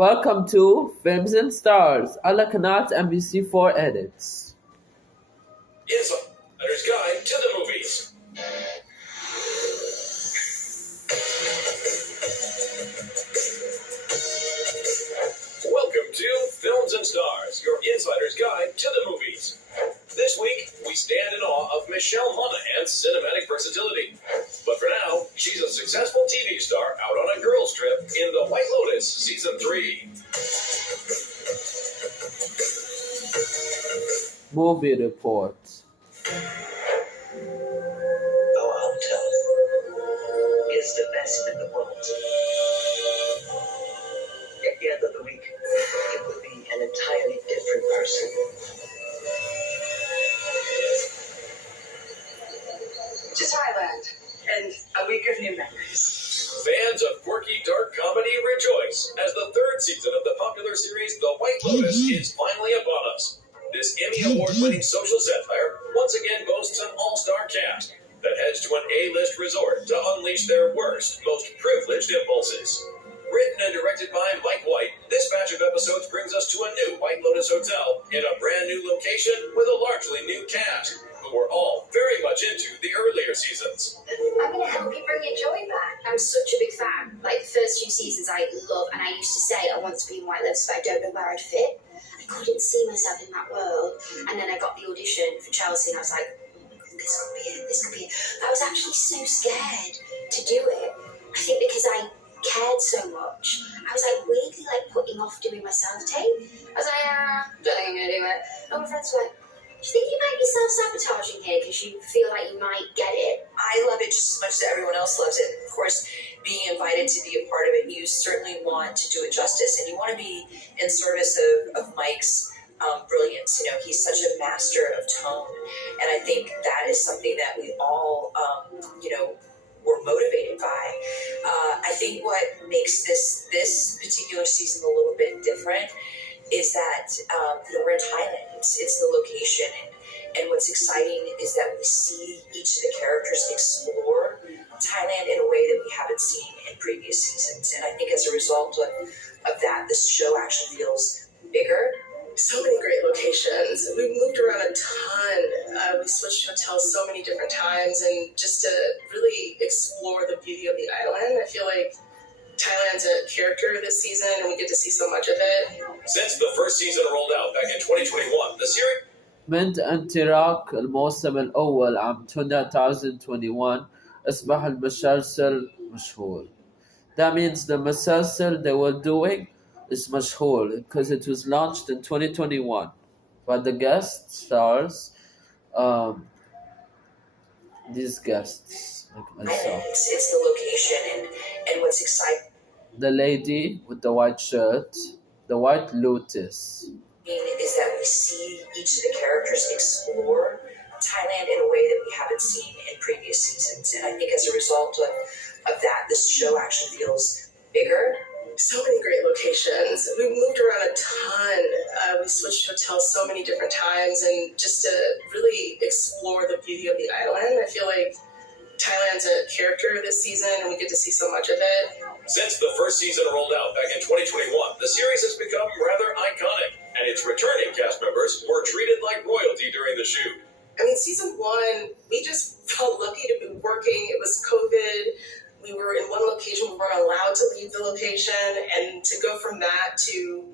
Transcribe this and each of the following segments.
Welcome to Flims and STARS على قناة MBC4 Edits. Insider's Guide to the Movies. Welcome to Films and Stars, your insider's guide to the movies. This week, we stand in awe of Michelle Monaghan's cinematic versatility. But for now, she's a successful TV star out on a girls' trip in The White Lotus Season 3. Movie Report. Our hotel is the best in the world. At the end of the week, it will be an entirely different person. To Thailand and a week of new memories. Fans of quirky, dark comedy rejoice as the third season of the popular series The White Lotus is finally upon us. This Emmy Award-winning social satire once again boasts an all-star cast that heads to an A-list resort to unleash their worst, most privileged impulses. Written and directed by Mike White, this batch of episodes brings us to a new White Lotus hotel in a brand new location with a largely new cast, who were all very much into the earlier seasons. I'm going to help you bring your joy back. I'm such a big fan. Like, the first few seasons I love, and I used to say I want to be in White Lotus, but I don't know where I'd fit. I couldn't see myself in that world. And then I got the audition for Chelsea, and I was like, oh my God, this could be it, this could be it. I was actually so scared to do it. I think because I cared so much, I was like weirdly like putting off doing my self-tape. I was like, don't think I'm going to do it. And my friends were like, do you think you might be self-sabotaging here because you feel like you might get it? I love it just as much as everyone else loves it. Of course, being invited to be a part of it, you certainly want to do it justice, and you want to be in service of Mike's brilliance. You know, he's such a master of tone, and I think that is something that we all, were motivated by. I think what makes this particular season a little bit different is that we're in Thailand. It's the location, and what's exciting is that we see each of the characters explore Thailand in a way that we haven't seen in previous seasons. And I think as a result of that, this show actually feels bigger. So many great locations. We moved around a ton. We switched hotels so many different times, and just to really explore the beauty of the island. I feel like Thailand's a character this season, and we get to see so much of it. Since the first season rolled out back in 2021, the series من انطلاق الموسم الأول عام 2021 أصبح المسلسل مشهور. That means the مسلسل they were doing is مشهور because it was launched in 2021 by the guest stars, these guests like myself. It's the location, and what's exciting The lady with the white shirt, the White Lotus. is that we see each of the characters explore Thailand in a way that we haven't seen in previous seasons. And I think as a result of that, this show actually feels bigger. So many great locations. We moved around a ton. We switched hotels so many different times, and just to really explore the beauty of the island. I feel like Thailand's a character this season, and we get to see so much of it. Since the first season rolled out back in 2021, the series has become rather iconic, and its returning cast members were treated like royalty during the shoot. I mean, season one, we just felt lucky to be working. It was COVID. We were in one location. We weren't allowed to leave the location. And to go from that to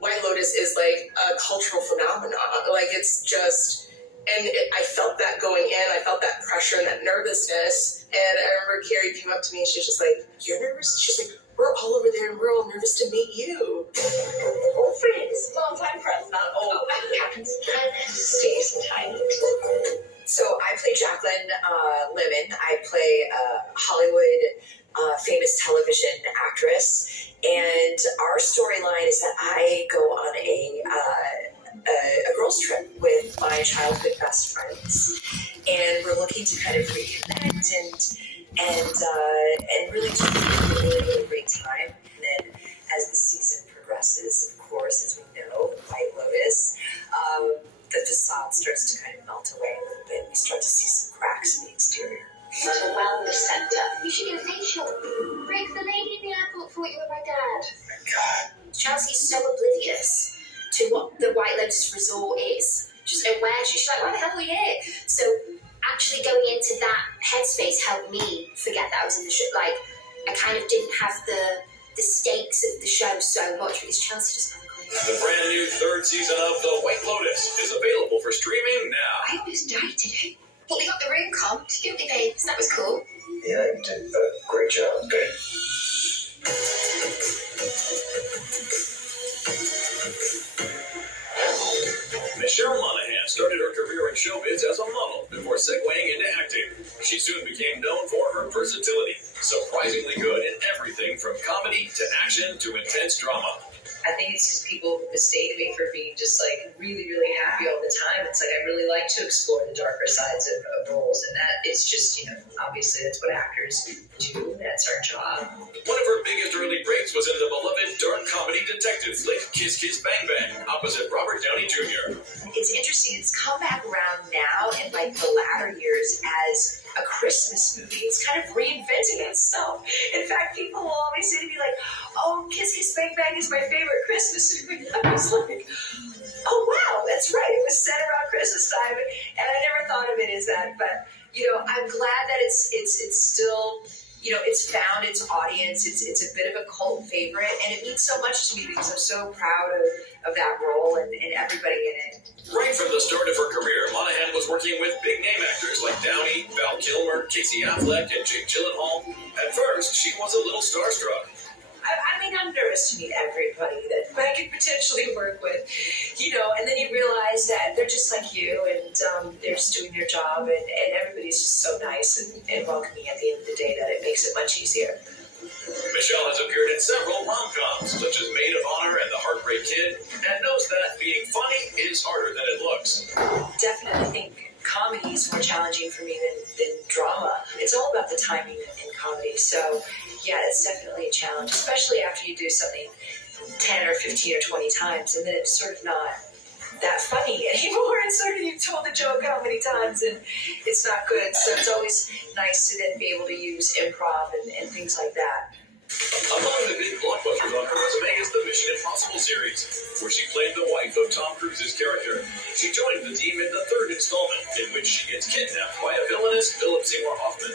White Lotus is like a cultural phenomenon. Like, it's just, I felt that going in. I felt that pressure and that nervousness. And I remember Carrie came up to me and she was just like, "You're nervous?" She's like, "We're all over there and we're all nervous to meet you." All friends, long time friends, not old. Happens in Thailand, stays in Thailand. So I play Jacqueline Lemon. I play a Hollywood famous television actress, and our storyline is that I go on a girls' trip with my childhood best friends, and we're looking to kind of reconnect and really just have a really great time. And then as the season progresses, of course, as we know, White Lotus, the facade starts to kind of melt away a little bit. We start to see some cracks in the exterior. It's a wellness center. You should get a facial. Rick, the lady in the airport thought you were my dad. God. Chelsea the White Lotus Resort is. Just know where she's like, why the hell are we here? So actually going into that headspace helped me forget that I was in the show. Like, I kind of didn't have the stakes of the show so much because Chelsea doesn't have a clue. The brand new third season of The White Lotus is available for streaming now. I almost died today. But we got the room comped, didn't we, babe? So that was cool. Yeah, you did a great job. Good. Michelle Monaghan started her career in showbiz as a model before segueing into acting. She soon became known for her versatility, surprisingly good in everything from comedy to action to intense drama. I think it's because people mistake me for being just like really, really happy all the time. It's like I really like to explore the darker sides of roles, and that is just, obviously that's what actors do. That's our job. One of her biggest early breaks was in the beloved dark comedy detective flick Kiss Kiss Bang Bang opposite Robert Downey Jr. It's interesting. It's come back around now in like the latter years as a Christmas movie. It's kind of reinventing itself. In fact, people will always say to me like, "Oh, Kiss Kiss Bang Bang is my favorite Christmas movie." I was like, "Oh wow, that's right. It was set around Christmas time," and I never thought of it as that. But I'm glad that it's still. It's found its audience. It's a bit of a cult favorite, and it means so much to me because I'm so proud of that role and everybody in it. Right from the start of her career, Monaghan was working with big-name actors like Downey, Val Kilmer, Casey Affleck, and Jake Gyllenhaal. At first, she was a little starstruck. I'm nervous to meet everybody that I could potentially work with, and then you realize that they're just like you, and they're just doing their job, and everybody's just so nice and welcoming at the end of the day that it makes it much easier. Michelle has appeared in several rom-coms, such as Maid of Honor and The Heartbreak Kid, and knows that being funny is harder than it looks. Definitely think comedy is more challenging for me than drama. It's all about the timing in comedy, so yeah, it's definitely a challenge, especially after you do something 10 or 15 or 20 times, and then it's sort of not that funny anymore. It's sort of, you've told the joke how many times, and it's not good. So it's always nice to then be able to use improv and things like that. Among the big blockbusters on her resume is the Mission Impossible series, where she played the wife of Tom Cruise's character. She joined the team in the third installment, in which she gets kidnapped by a villainous Philip Seymour Hoffman.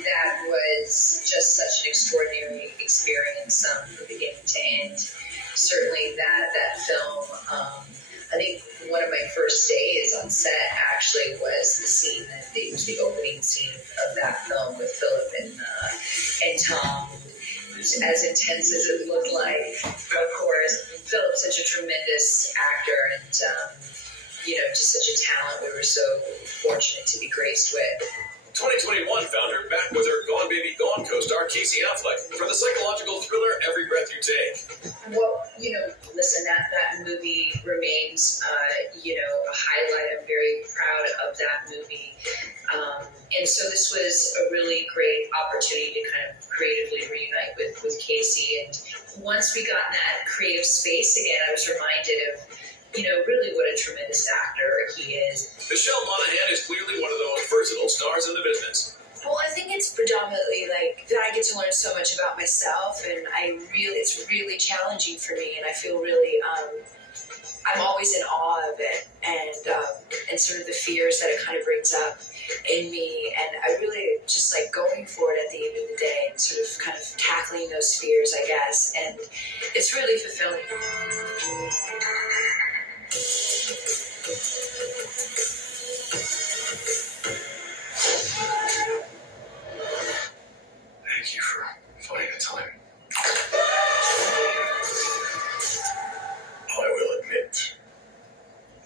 That was just such an extraordinary experience from beginning to end. Certainly that film, I think one of my first days on set actually was the scene it was the opening scene of that film with Philip and Tom. It was as intense as it looked like. Of course, Philip's such a tremendous actor and just such a talent we were so fortunate to be graced with. 2021 found her back with her Gone Baby Gone co-star Casey Affleck for the psychological thriller Every Breath You Take. Well, listen, that movie remains, a highlight. I'm very proud of that movie. And so this was a really great opportunity to kind of creatively reunite with Casey. And once we got in that creative space again, I was reminded of really what a tremendous actor he is. Michelle Monaghan is clearly one of the most versatile stars in the business. Well, I think it's predominantly like that I get to learn so much about myself, and it's really challenging for me, and I feel really, I'm always in awe of it, and sort of the fears that it kind of brings up in me, and I really just like going for it at the end of the day, and sort of kind of tackling those fears, I guess, and it's really fulfilling. Thank you for finding the time. I will admit,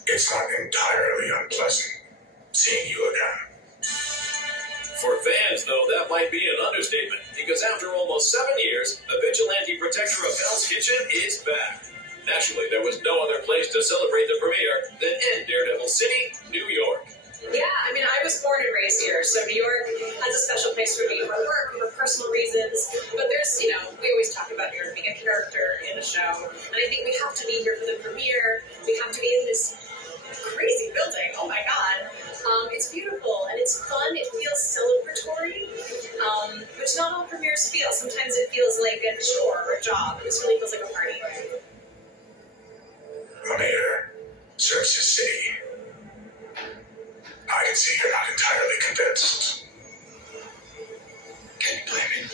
it's not entirely unpleasant seeing you again. For fans, though, that might be an understatement, because after almost 7 years, the vigilante protector of Hell's Kitchen is back. Naturally, there was no other place to celebrate the premiere than in Daredevil City, New York. Yeah, I was born and raised here, so New York has a special place for me for work, for personal reasons. But there's, we always talk about New York being a character in a show, and I think we have to be here for the premiere. We have to be in this crazy building. Oh my God. It's beautiful and it's fun. It feels celebratory, which not all premieres feel. Sometimes it feels like a chore or a job. This really feels like a party. I'm here. search the city. I can see you're not entirely convinced. Can you blame me?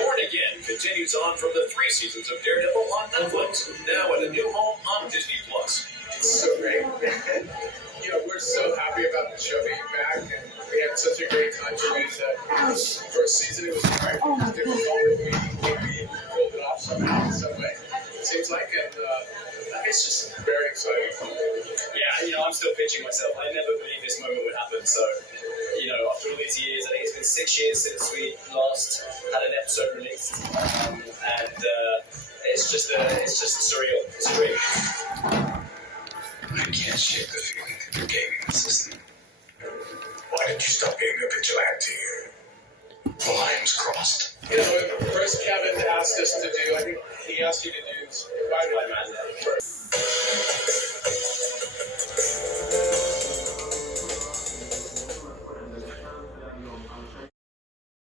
Born Again continues on from the 3 seasons of Daredevil on Netflix, now at a new home on Disney+. It's so great. We're so happy about the show being back, and we had such a great time doing the first season. It was hard. It was difficult, but we pulled it off somehow, in some way. It seems like, and it's just very exciting. Yeah, I'm still pinching myself. I never believed this moment would happen. So, after all these years, I think it's been 6 years since we last had an episode released, and it's just surreal. It's a dream. I can't shake the feeling that you're gaming the system. Why did you stop being a vigilante? The lines crossed. First Kevin asked us to do, I think he asked you to do Spider-Man first.